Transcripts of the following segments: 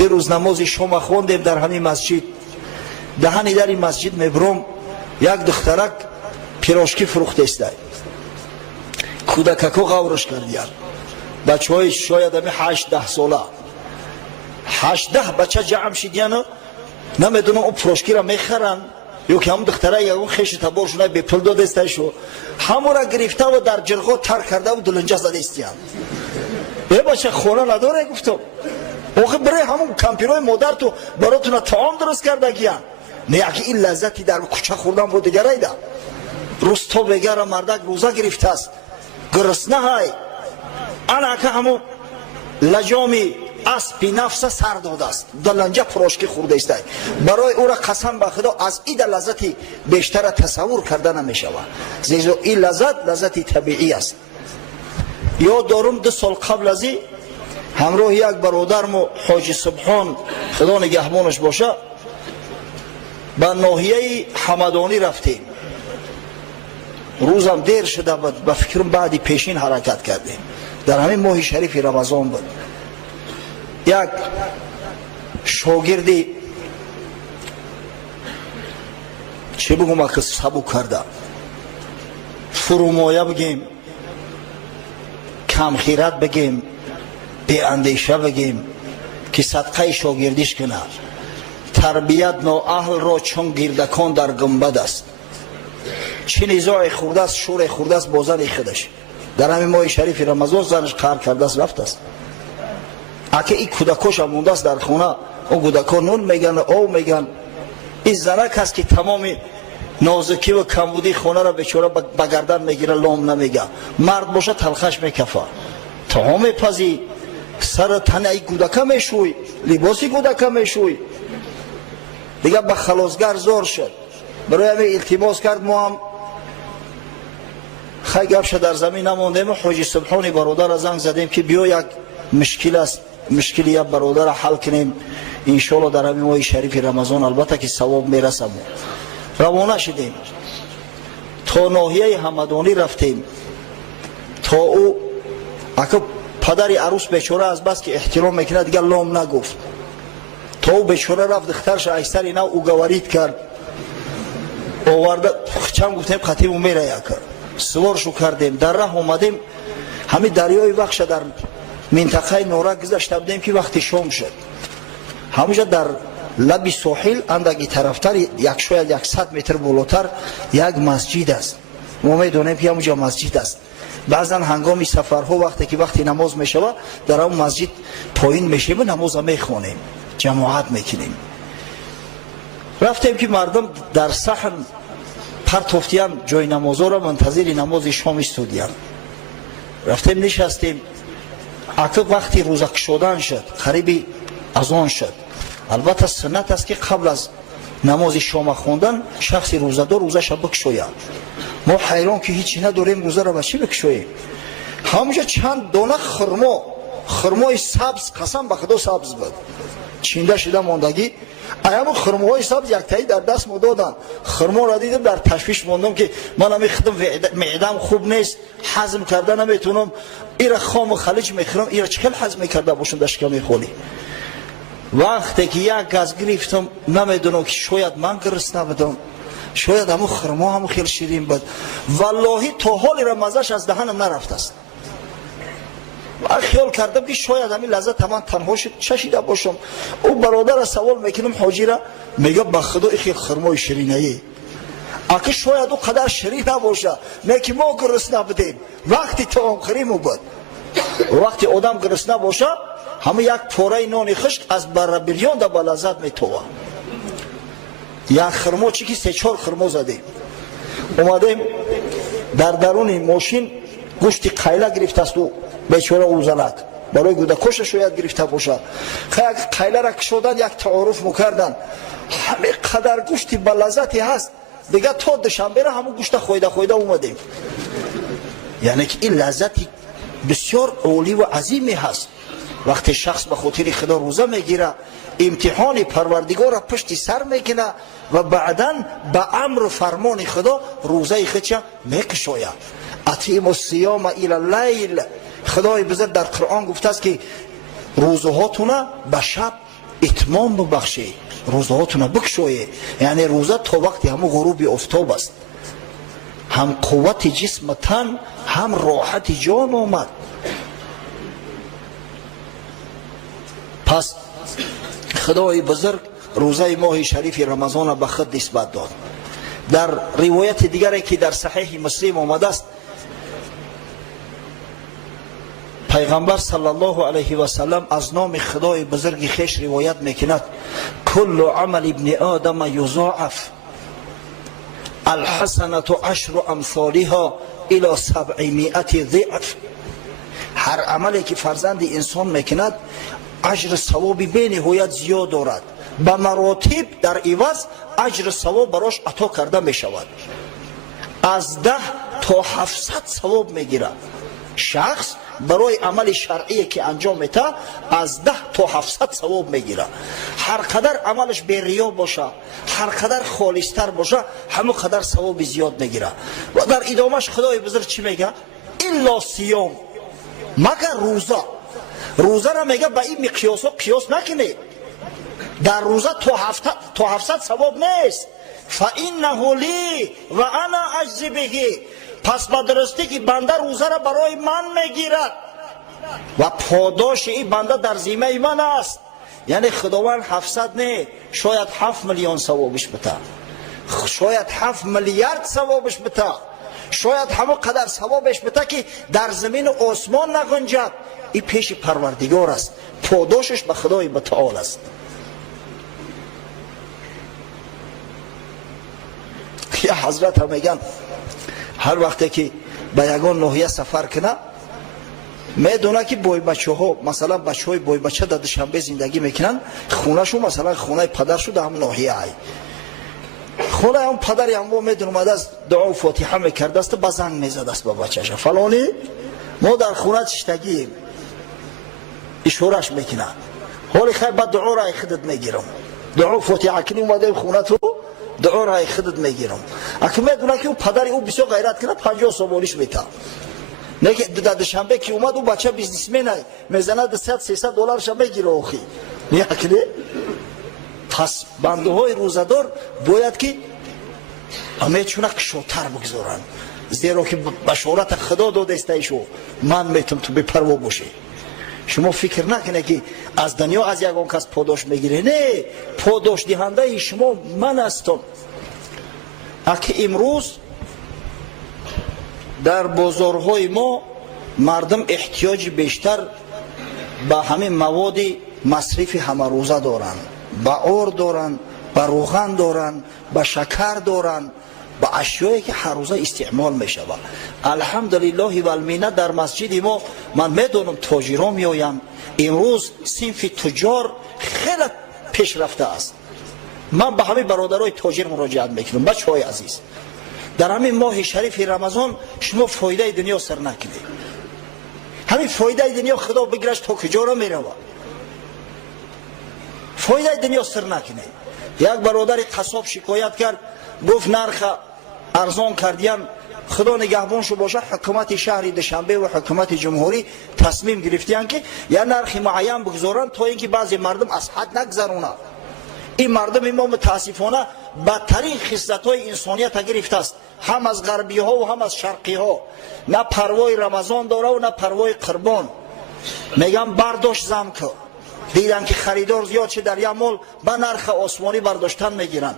روز نماز شام خواندیم در همین مسجد. دهانی در این مسجد میبرم، یک دخترک پیراشکی فروخته است. کودککو غورش کردیار. بچه های شاید همی 8-10 ساله 8-10 بچه جمع شدیانو نمیدونم اون پیراشکی را میخرن یا که همون دختره یا اون خیش تبارشونه به پول داده استایشو همون را گرفته و در جرقه تر کرده و دلنجا زده استیان. یه بچه خونه نداره گفتم آخه برای همون کمپیرای مادر تو براتون طعام درست کرده گیان. نه یکی این لذتی در کوچه خوردن بود دیگه ایده. روز تو بگره مردک روزه گرفته است گرسنه های انا که همون لجامی اسبی نفس سر داده است دلنجه پراشکی خورده است. برای او را قسم به خدا از این لذتی بیشتر تصور کرده نمیشود. زیرا این لذتی طبیعی است. یا دارم 2 سال قبل از این همراه یک برادرم حاجی سبحان خدا نگهبانش باشه به ناحیه حمدانی رفتیم. روزم دیر شده بود به فکرم بعدی پیشین حرکت کردیم. در همین ماه شریف رمضان بود. یک شاگردی چه بگم که سبو کرده فرومایه بگیم کم خیرت بگیم بی اندیشه بگیم که صدقه شاگردیش کنه. تربیت نااهل را چون گردکان در گنبد است. چه نزاع خورده است شور خورده است با زن خودش. در همین ماه شریف رمضان زنش قهر کرده است رفته است. اگه این کودکاش هم مونده است در خونه اون کودکا نون میگن او میگن. این زنک هست که تمام نازکی و کمبودی خونه را بیچاره به گردن میگیره لام نمیگه. مرد باشه تلخش میکفه تا میپزی سر تن ای کودک میشوی لباسی کودک میشوی دیگه به خلاصگر زار شد. برای همین التماس کرد ما هم خیلی گپ شد در زمین نماندیم. حاجی سبحانی برادر را زنگ زدیم که بیا یک مشکل است مشکلی یک برادر را حل کنیم انشالله در همین ماه شریف رمضان البته که ثواب میرسم. روانه شدیم تا ناحیه حمدانی رفتیم تا او اگه پدر عروس بیچاره از بس که احترام میکنه دیگه لام نگفت تا او بیچاره رفت دخترش ایسر اینا او گوارید کرد آورده چند گفتیم خطیب او میره یک سوارشو کردیم در راه اومدیم همین دریای وخش در منطقه نورک گذشته بودیم که وقتی شام شد همونجا در لبی ساحل اندکی طرفتر یک شاید 100 متر بالاتر یک مسجد است. ما میدونیم که همونجا مسجد است. بعضا هنگامی سفرها وقتی نماز میشود در اون مسجد پایین میشیم و نماز میخوانیم جماعت میکنیم. رفتیم که مردم در صحن پرتوفتیان جای نمازها را منتظر نماز شام استودیان. رفتیم نشستیم عقب وقتی روزه شدن شد قریبی اذان شد. البته سنت است که قبل از نماز شام خوندن شخص روزه‌دار روزش را بکشاید. ما حیران که هیچی نداریم روزه را به چی بکشاییم. همونجا چند دانه خرمای سبز قسم به خدا سبز بود چینده شده ماندگی. ایام خرمای سبز یک تایی در دست ما دادن. خرما را دیدم در تشویش ماندم که من هم خودم معدم خوب نیست هضم کرده نمیتونم ایرا خام و خلیج میخورم ایرا چکل هضم کرده باشم در شکم خونی. وقتی که یک گاز گرفتم نمیدونم که شاید من گرسنه بودم شاید همون خرما همون خیلی شیرین بود والله تا حالی را مزهش از دهنم نرفته است. من خیال کردم که شاید همین لذت من تنها چشیده باشم. او برادر سوال میکنم حاجی را میگه به خدا این خیلی خرمای شیرینه ای اگه شاید او قدر شیرین نباشه نه که ما گرسنه بودیم وقتی طعام خوریم بود. وقتی آدم گرسنه باشه همه یک پاره نان خشک از بر بریان در لذت میتوه. یک خرما چی که 3-4 خرما زدیم اومدیم در درون ماشین گوشت قیله گرفته است و بیچاره اوزلک برای گودکش شاید گرفته باشه. قیله را کشودن یک تعارف میکردن همه قدر گوشتی با لذتی هست دیگه تا دوشنبه را همون گوشت خویده اومدیم. یعنی که این لذتی بسیار عالی و عظیمی هست. وقتی شخص به خاطر خدا روزه میگیره امتحان پروردگار را پشت سر میکنه و بعدا به امر و فرمان خدا روزه خودش میکشاید. اتیم الصیام الی اللیل خدای بزرگ در قرآن گفته است که روزه هاتون به شب اتمام ببخشی، روزهاتون بکشوی. یعنی روزه تا وقتی همون غروب آفتاب است، هم قوت جسم تن هم راحت جان آمد. پس خدای بزرگ روزه ماه شریف رمضان به خود نسبت داد. در روایت دیگری که در صحیح مسلم آمده است، پیغمبر صلی الله علیه و سلم از نام خدای بزرگ خویش روایت میکند: کل عمل ابن آدم یضاعف الحسنة عشر امثالها الى 700 ضعف. هر عملی که فرزند انسان میکند اجر ثواب بینهایت زیاد دارد، به مراتب در عوض اجر ثواب براش عطا کرده میشود. از 10 تا 700 ثواب میگیرد. شخص برای عمل شرعی که انجام میده از 10 تا 700 ثواب میگیره. هر قدر عملش به ریا باشه، هر قدر خالصتر باشه، همون قدر ثواب زیاد میگیره. و در ادامهش خدای بزرگ چی میگه؟ الا صیام، مگر روزه. روزه را میگه به این مقیاس قیاس نکنید. در روزه تا 700 ثواب نیست. فانه لی و انا اجزی به. پس به درستی که بنده روزه را برای من میگیرد و پاداش این بنده در ذمه من است. یعنی خداوند 700 نه، شاید 7 میلیون ثوابش بده، شاید 7 میلیارد ثوابش بده، شاید همه قدر ثوابش بده که در زمین و آسمان نگنجد. این پیش پروردگار است، پاداشش به خدای متعال است. یا حضرت هم میگن هر وقتی که به یگان ناحیه سفر کنه، میدونه که بای بچه ها، مثلا بچه های بای بچه در دوشنبه زندگی میکنن، خونه شو مثلا خونه پدر شو در هم ناحیه ای، خونه هم پدری هم میدونه اومده از دعا و فاتحه میکرده است، به زنگ میزد است به بچهش: فلانی ما در خونه چشتگیم، اشارش میکنه. حالی خیلی بعد دعا را خودت میگیرم، دعا و فاتحه کنی اومده خونه تو، دعا را خودت میگیرم. اگه میدونه که اون پدری او بسیار غیرت کنه 50 سوالیش میته. نه که در دوشنبه که اومد اون بچه بیزنسمن میزنه 200-300 دلارش میگیره آخی. نه که پس بنده های روزدار باید که امیدشون کشوتر بگذارن، زیرا که بشارت خدا داده است ایشو من میتونم تو بپروا باشی. شما فکر نکنه که از دنیا از یگان کس پاداش میگیره. نه، پاداش دهنده شما من هستم. اگه امروز در بازارهای ما مردم احتیاج بیشتر به همین مواد مصرف همه روزه دارن، به آرد دارن، به روغن دارن، به شکر دارن، به اشیایی که هر روزه استعمال می شود. الحمدلله و المنه در مسجد ما من میدونم تاجران میآیند. امروز صنف تجار خیلی پیشرفته است. من به همه برادرای تاجر مراجعت میکنم: بچه‌های عزیز، در همین ماه شریف رمضان شما فایده دنیا سر نکنید. همین فایده دنیا خدا بگیرش تا کجا را میرود. فایده دنیا سر نکنید. یک برادر قصاب شکایت کرد، گفت نرخ ارزان کردیم. خدا نگهبانشو باشه، حکومت شهر دوشنبه و حکومت جمهوری تصمیم گرفتیان که یا نرخ معین بگذارن تا اینکه بعضی مردم از حد نگذرونه. این مردم ما متاسفانه بدترین خصلت‌های انسانیت گرفته است، هم از غربی ها و هم از شرقی ها. نه پروای رمضان داره و نه پروای قربان. میگم برداشت زم که دیدن که خریدار زیاد چه در یمال به نرخ آسمانی برداشتن میگیرن.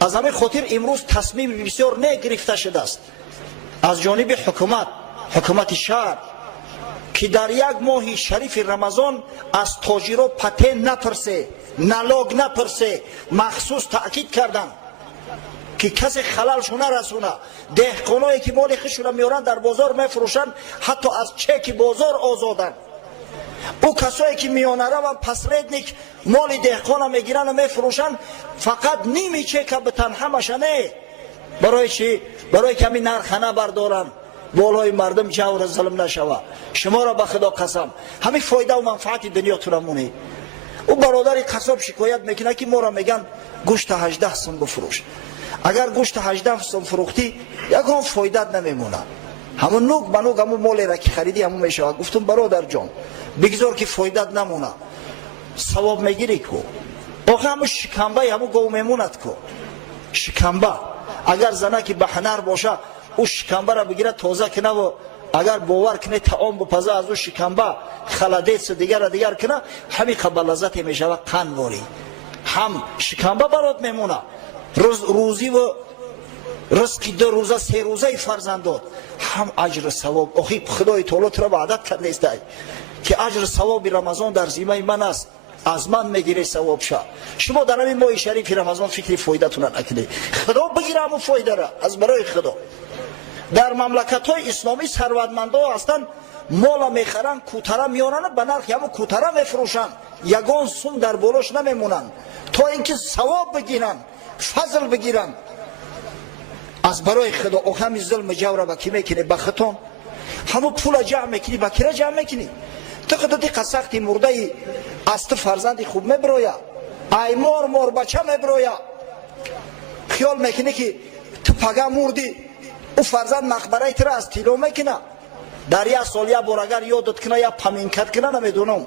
از همه خاطر امروز تصمیم بسیار نگرفته شده است از جانب حکومت شهر که در یک ماه شریف رمضان از تاجرها پته نپرسه، نلاگ نپرسه. مخصوص تأکید کردن که کسی خللشون نرسونه. دهقانایی که مال خودشون میارن در بازار میفروشن، حتی از چک بازار آزادن. او کسایی که میانه رو پس ردنیک مال دهقان میگیرن و میفروشن، فقط نیمی چک به تنها مشنه. برای چی؟ برای کمی نرخنه بردارن، بالای مردم جور ظلم نشوه. شما را به خدا قسم همین فایده و منفعت دنیا تو نمونه. او برادر قصاب شکایت میکنه که ما را میگن گوشت 18 سوم بفروش. اگر گوشت 18 سوم فروختی یکم فایدت نمیمونه، همون نوک به نوک همون مالی را که خریدی همون میشه. گفتم برادر جان بگذار که فایدت نمونه. ثواب میگیری کو. آخه همون شکمبه همون گو میموند کو. شکمبه اگر زنکی به هنر باشه او شکمبه را بگیره تازه کنه و اگر باور کنه طعام بپزه از او شکمبه خلدیت دیگر کنه همین قبل لذت میشوه قنواری. هم شکمبه برات میمونه روزی و رزقی 2 روزه 3 روزه فرزند داد، هم اجر ثواب. آخه خدای تعالی تو را وعدت کرده است که اجر ثواب رمضان در ذمه من است، از من میگیره ثواب شا. شما در همین ماه شریف رمضان فکر فایده‌تون نکنید، خدا بگیره همون فایده را از برای خدا. در مملکت های اسلامی ثروتمندا هستند مال میخرن کوتره میانن به نرخ همون کوتره میفروشن، یگان سوم در بالاش نمیمونن تا اینکه ثواب بگیرن فضل بگیرن از برای خدا. او همین ظلم جور با کی میکنی؟ به خطون. همون پول جمع میکنی با کی جمع میکنی؟ تو خدا دی قسختی مرده از تو فرزندی خوب میبرویا، ای مار بچه میبرویا، خیال میکنی که تو پگه مردی او فرزند مقبره تر از تیلو میکنه. در 1 سال یا بار اگر یادت کنه یا پمینکت کنه نمیدونم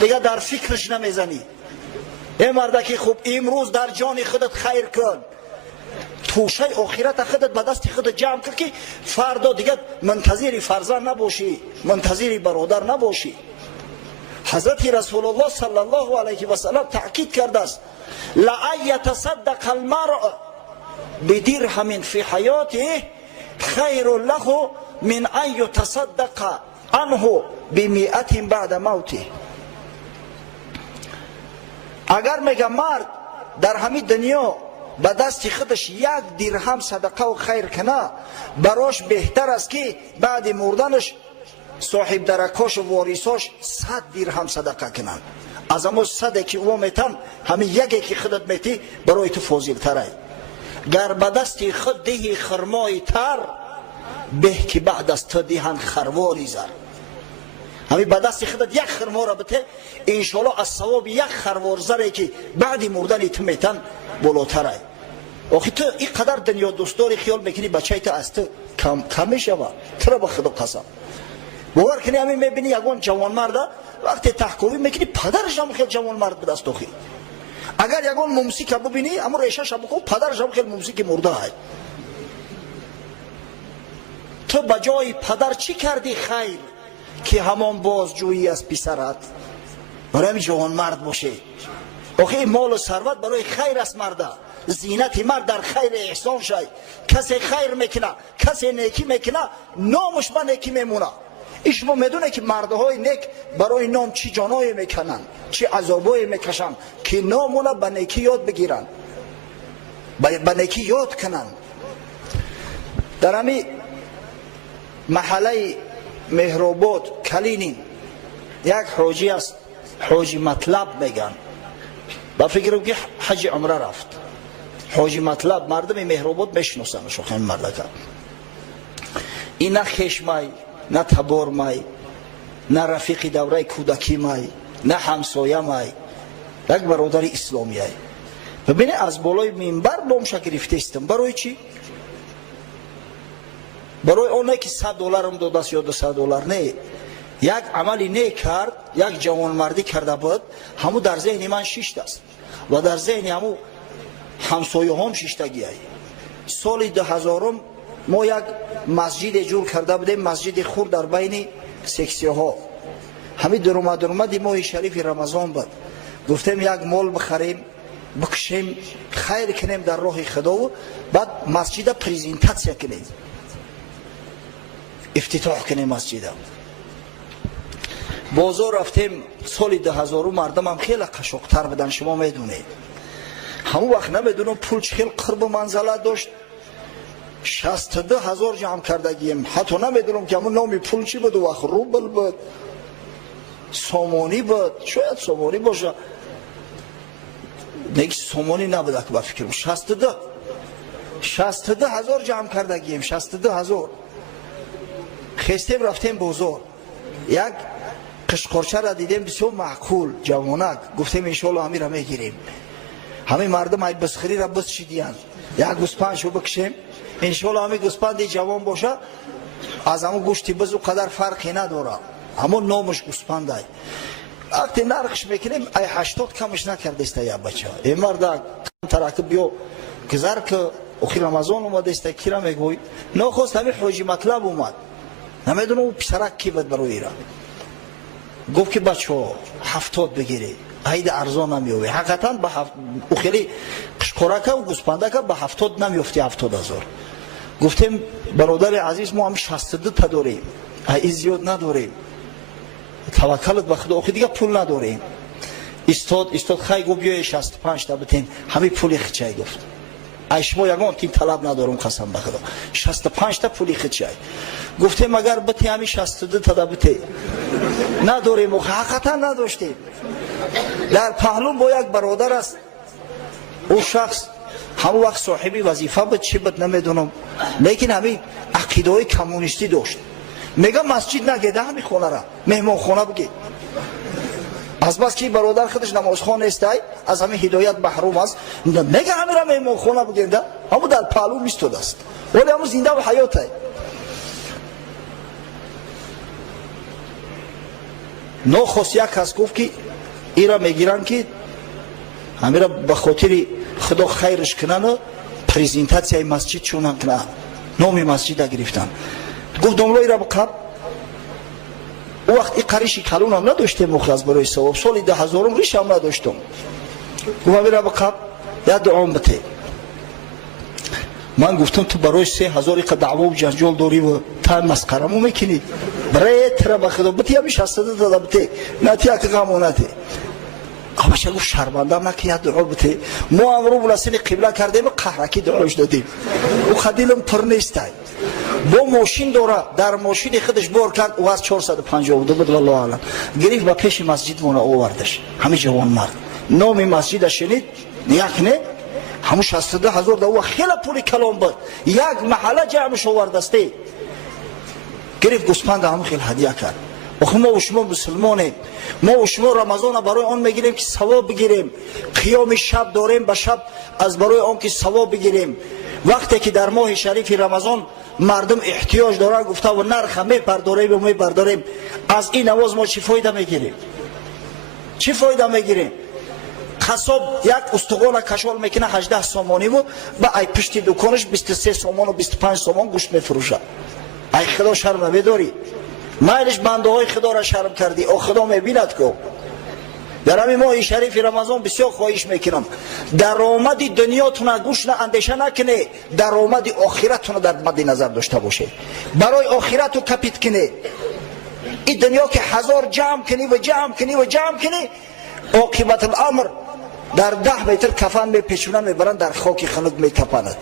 دیگه در فکرش نمیزنی. ای مردکی خوب امروز در جان خودت خیر کن، توشه آخرت خودت به دست خودت جمع کن که فردا دیگه منتظر فرزند نباشی، منتظر برادر نباشی. حضرت رسول الله صلی الله علیه و سلم تاکید کرده است لأن یتصدق المرء بدرهم فی حیاته خیر له من ان یتصدق عنه ب100 بعد موته. اگر میگه مرد در همین دنیا به دست خودش 1 درهم صدقه و خیر کنه براش بهتر است که بعد مردنش صاحب درکاش و واریساش 100 درهم صدقه کنن. از همون 100 که او میتن همین یکی که خودت میتی برای تو فاضل تره. گر به دست خود دهی خرمای تر به که بعد از تو دهن خرواری زر. همین به دست خودت 1 خرما را بته انشالله از ثواب 1 خروار زره که بعد مردن تو میتن بالاتره. آخه تو این قدر دنیا دوستداری خیال میکنی بچه تو از تو کم میشوه؟ تو را به خدا قسم باور کنی همین میبینی یگان جوان مرد وقتی تحقیقی میکنی پدرش هم خیلی جوان مرد به دست آخی. اگر یگان ممسیک ببینی اما ریشش هم بکن پدرش هم خیلی ممسیک مرده های. تو بجای پدر چی کردی خیر که همان بازجویی از پسرت؟ برای همین جوان مرد باشه. آخه مال و ثروت برای خیر است مرده، زینت مرد در خیر احسان شای. کسی خیر میکنه کسی نیکی میکنه نامش به نیکی میمونه. شما میدونه که مردهای نیک برای نام چی جانای میکنن چی عذابای میکشن که نامونا به نیکی یاد بگیرن به نیکی یاد کنن. در همین محله مهرآباد کلینین یک حاجی است، حاجی مطلب میگن، با فکرم که حج عمره رفت. حاجی مطلب مردم مهرآباد میشناسن شوخ این مردکه. این نه خشمای نه تبار مای نه رفیق دوره کودکی مای نه همسایه مای، یک برادر اسلامی های. ببینه از بالای منبر نامش گرفته استم. برای چی؟ برای اونه که $100 هم داده است یا $200 نه. یک عملی نه کرد، یک جوان مردی کرده بود، همو در ذهن من شیشت است و در ذهن همو همسایه هم شیشتگی های. سال 2000 ما یک مسجد جور کرده بودیم، مسجد خورد در بین سکسیه ها. همین درآمد ماه شریف رمضان بود. گفتیم یک مال بخریم بکشیم خیر کنیم در راه خدا و بعد مسجد پریزنتاسیا کنیم، افتتاح کنیم مسجد. بازار رفتیم سال 2000 مردم هم خیلی قشقتر بودن. شما میدونید همون وقت نمیدونم پول چه خیلی قرب منزله داشت. 62,000 جمع کردگیم. حتی نمیدونم که همون نامی پول چی بود. وقت روبل بود، سامانی بود، شاید سامانی باشه، دیگه سامانی نبود که با فکرم. 62,000 جمع کردگیم. 62,000 خستیم رفتیم بازار. یک قشقرچه را دیدیم بسیار معقول جوانک. گفتیم انشالله همین را میگیریم. همین مردم های بسخری را بس چیدیان یک گوسپندشو بکشیم انشالله همین گوسپندی جوان باشه از همون گوشتی بز و قدر فرقی نداره، همون نامش گوسپند های. وقتی نرخش میکنیم ای 80 کمش نکرده است یا بچه این مرد کم ترکب بیو گذر که اخی رمضان اومده است کی را میگوی نخواست همین حاجی مطلب اومد نمیدونه او پسرک کی بود برای ایران گفت که بچه 70 بگیری عید ارزان نمیوی حقیقتا به او خیلی قشقرکه و گوسپندکه به 70 نمیفتی 70,000 گفتیم برادر عزیز ما هم 62 تا داریم ای زیاد نداریم توکلت به خدا آخه دیگه پول نداریم استاد خیلی گفت بیای 65 تا بتین همین پولی خچای گفت ای شما یگان تین طلب ندارم قسم به خدا 65 تا پولی خچای گفتیم اگر بتی همین 62 تا بتی نداریم و حقیقتا نداشتیم در پهلو با یک برادر است او شخص همون وقت صاحبی وظیفه بود چی بود نمیدونم لیکن همین عقیده های کمونیستی داشت میگه مسجد نگیده همین خونه را مهمان خونه بگی از بس که برادر خودش نمازخوان است از همین هدایت محروم است میگه همین را مهمان خونه بگیرده همون در پهلو میستود است ولی همون زنده و حیات است نخواست یک کس گفت که ایرا میگیرن که همین را به خاطر خدا خیرش کنن پریزنتاسیای مسجد چونن کنن نام مسجد گرفتن گفت داملای را بقر او وقت این قریشی کلون هم نداشتیم مخلص برای ثواب سالی 10,000 ریش هم نداشتم گفت همین را بقر یا دعام بته من گفتم تو برای 3,000 که دعوا و جنجال داری و تا مسخرمو میکنی برای تر به خدا بتی همی 62 داده بتی نتی اک غمونتی آبشه گفت شرمندم نکه یا دعا بتی ما امرو بلسین قبله کردیم قهرکی دعاش دادیم او خدیلم پر نیستای با ماشین داره در ماشین خودش بار کرد و از 452 بود والله اعلم گریف با پیش مسجد مونه آوردش همین جوان مرد نام مسجد شنید یک نه همون 62,000 دو خیلی پولی کلام بود یک محله جمعش آوردسته گریف گوسپند همون خیلی هدیه کرد آخه ما و شما مسلمانیم ما و شما رمضان برای آن میگیریم که ثواب بگیریم قیام شب داریم به شب از برای آن که ثواب بگیریم وقتی که در ماه شریف رمضان مردم احتیاج دارن گفته و نرخ میپرداریم و میپرداریم از این نماز ما چی فایده میگیریم چی فایده میگیریم قصاب یک استخوان کشال میکنه 18 سامانی و با ای پشت دکانش 23 سامان و 25 سامان گوشت میفروشه ای خدا شرم نمیداری مایلش بنده های خدا را شرم کردی او خدا میبیند که در همین ماه شریف رمضان بسیار خواهش میکنم درآمد دنیاتون گوش نه اندیشه نکنه درآمد آخرتون در مد نظر داشته باشه برای آخرت رو کپیت کنه این دنیا که 1000 جمع کنی و جمع کنی و جمع کنی عاقبت الامر در 10 متر کفن میپیچونن میبرن در خاک خنک میتپند